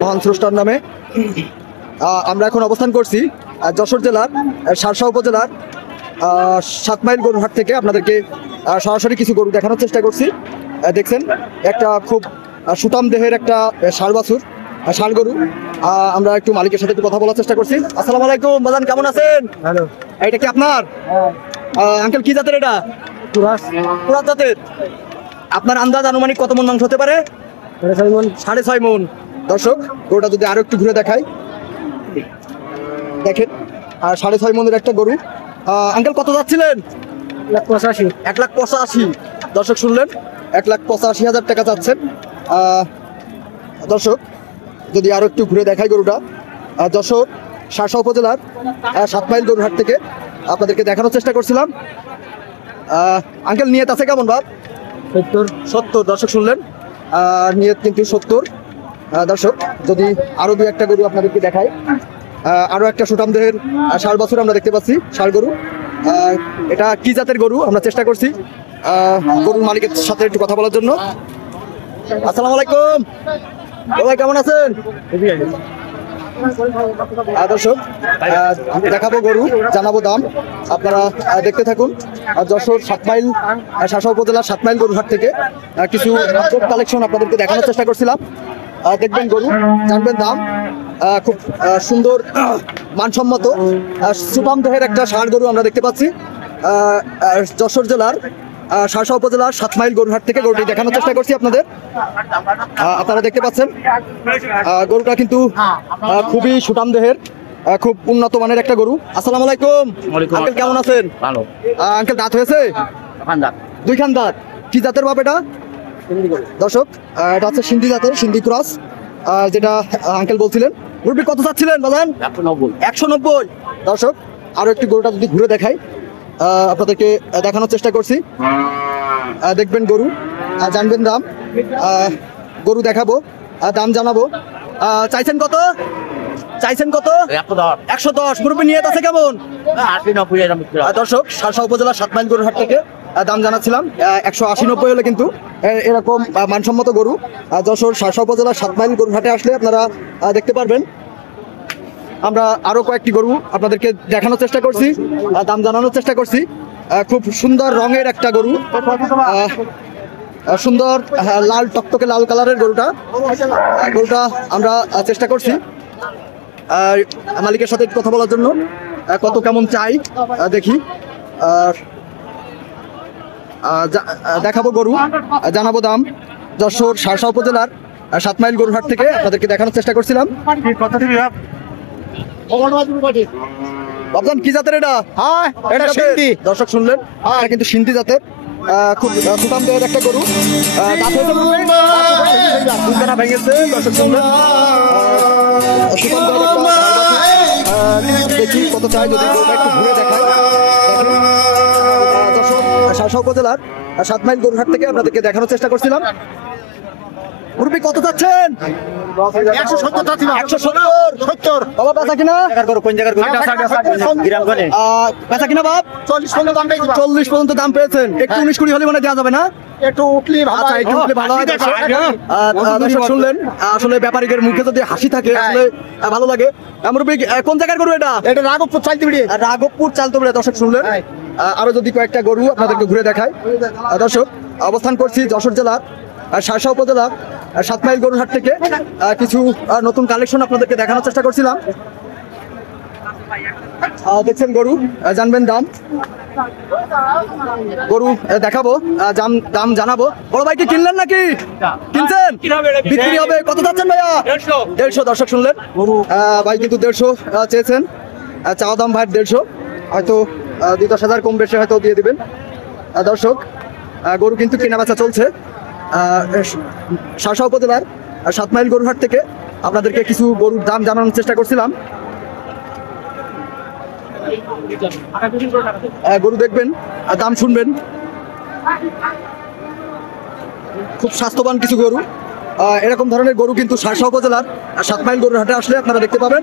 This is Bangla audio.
মহান স্রষ্টার নামে আমরা এখন অবস্থান করছি যশোর জেলার শার্শা উপজেলার 7 মাইল গরুর হাট থেকে আপনাদেরকে সরাসরি কিছু গরু দেখানোর চেষ্টা করছি। দেখছেন একটা খুব সুতাম দেহের একটা ষাঁড় বাছুর, ষাঁড় গরু। আমরা একটু মালিকের সাথে একটু কথা বলার চেষ্টা করছি। আসসালামু আলাইকুম বাজান, কেমন আছেন? হ্যালো। এটা কি আপনার? আঙ্কেল কি জাতের এটা? পুরাত জাতের। আপনার আন্দাজ আনুমানিক কত মন মাংস হতে পারে? 6.5 মণ। 6.5 মন। দর্শক গরুটা যদি আরো একটু ঘুরে দেখাই, দেখেন 6.5 মনের একটা গরু। আঙ্কেল কত যাচ্ছিলেন? 1.85। 1,85,000। দর্শক শুনলেন, 1,85,000 টাকা চাচ্ছেন। দর্শক যদি আরো একটু ঘুরে দেখাই গরুটা, যশোর শার্শা উপজেলার 7 মাইল গরুর হাট থেকে আপনাদেরকে দেখানোর চেষ্টা করছিলাম। আঙ্কেল নিয়ত আছে কেমন বাপ? 70। দর্শক শুনলেন, নিয়ত কিন্তু 70। দর্শক যদি আরো দু একটা গরু আপনাদেরকে দেখাই, আরো একটা সুঠাম দেহের ষাঁড় বাছুর আমরা দেখতে পাচ্ছি, ষাঁড় গরু। এটা কি জাতের গরু আমরা চেষ্টা করছি গরুর মালিকের সাথে একটু কথা বলার জন্য। আসসালামু আলাইকুম ভাই, কেমন আছেন? দর্শক দেখাবো গরু, জানাবো দাম, আপনারা দেখতে থাকুন। যশোর 7 মাইল শার্শা উপজেলার 7 মাইল গরুর হাট থেকে কিছু কালেকশন আপনাদেরকে দেখানোর চেষ্টা করছিলাম। দেখবেন গরু, জানবেন দাম। খুব সুন্দর মানসম্মত সুপাম দেহের একটা ষাঁড় গরু আমরা দেখতে পাচ্ছি যশোর জেলার শার্শা উপজেলার 7 মাইল গরুর হাট থেকে গরুটি দেখানোর চেষ্টা করছি আপনাদের। আপনারা দেখতে পাচ্ছেন গরুটা কিন্তু খুবই সুঠাম দেহের, খুব উন্নত মানের একটা গরু। আসসালামু আলাইকুম আঙ্কেল, কেমন আছেন? ভালো। আঙ্কেল দাঁত হয়েছে? দুইখান দাঁত। কি জাতের বাপ এটা? দর্শক এটা হচ্ছে সিন্ধি জাতের, সিন্ধি ক্রস, যেটা আঙ্কেল বলছিলেন। গরুটি কত চাচ্ছিলেন বলেন? 190। দর্শক আরো একটু গরুটা যদি ঘুরে দেখাই, আপনাদেরকে দেখানোর চেষ্টা করছি। দেখবেন গরু, জানবেন দাম। গরু দেখাবো, দাম জানাবো। চাইছেন কত? 110। গ্রুপে নিয়ে আছে কেমন? দর্শক শার্শা উপজেলা 7 মাইল গরুর হাট থেকে দাম জানাচ্ছিলাম 180-90 হলে কিন্তু এরকম মানসম্মত গরু যশোর শার্শা উপজেলা 7 মাইল গরুর হাটে আসলে আপনারা দেখতে পারবেন। আমরা আরো কয়েকটি গরু আপনাদেরকে দেখানোর চেষ্টা করছি, দাম জানানোর চেষ্টা করছি। খুব সুন্দর রঙের একটা গরু, সুন্দর লাল টকটকে লাল কালারের গরুটা আমরা চেষ্টা করছি মালিকের সাথে কথা বলার জন্য। কত কেমন চাই দেখি, দেখাবো গরু, জানাবো দাম। যশোর শার্শা উপজেলার 7 মাইল গরুর হাট থেকে আপনাদেরকে দেখানোর চেষ্টা করছিলাম। বাবজান কি জাতের এটা? এটা সিন্ধি। দর্শক শুনলেন, এটা কিন্তু সিন্ধি জাতের, খুব সুঠাম দেহের একটা গরু। দাঁত ভেঙেছে। দর্শক শুনলেন, সুঠাম দেহের একটা দেখি কত চাই, যদি গরুটা একটু ঘুরে দেখায়। দর্শক শার্শা উপজেলার 7 মাইল গরুর হাট থেকে আপনাদেরকে দেখানোর চেষ্টা করছিলাম। মুরব্বি কত চাচ্ছেন? 170। বাবা বেচা কিনা? বেচা কিনা বাপ? 40 পর্যন্ত দাম পেয়েছেন। একটু 19-20 হলে মনে দেওয়া যাবে না? একটু উঠলে ভালো হয়। দর্শক শুনলেন, আসলে ব্যাপারীদের মুখে যদি হাসি থাকে আসলে ভালো লাগে। মুরব্বি কোন জায়গার গরু এটা? এটা রাঘবপুর চালতবিড়ি। দর্শক শুনলেন, আরো যদি কয়েকটা গরু আপনাদেরকে ঘুরে দেখায়। দর্শক অবস্থান করছি যশোর জেলার শার্শা উপজেলার 7 মাইল গরুর হাট থেকে কিছু নতুন কালেকশন আপনাদেরকে দেখানোর চেষ্টা করছিলাম। দেখছেন গরু, জানবেন দাম। গরু দেখাবো, দাম জানাবো। বড় ভাই কি কিনলেন নাকি? কিনছেন? বিক্রি হবে। কত যাচ্ছেন ভাইয়া? 150। দর্শক শুনলেন, ভাই কিন্তু 150 চেয়েছেন। চাওয়া দাম ভাই 150, হয়তো 2-10 হাজার কম বেশি হয়তো দিয়ে দিবেন। দর্শক গরু কিন্তু কেনা বেচা চলছে শার্শা উপজেলার 7 মাইল গরুর হাট থেকে আপনাদেরকে কিছু গরুর দাম জানানোর চেষ্টা করছিলাম। গরু দেখবেন, দাম শুনবেন। খুব স্বাস্থ্যবান কিছু গরু, এরকম ধরনের গরু কিন্তু শার্শা উপজেলার 7 মাইল গরুর হাটে আসলে আপনারা দেখতে পাবেন।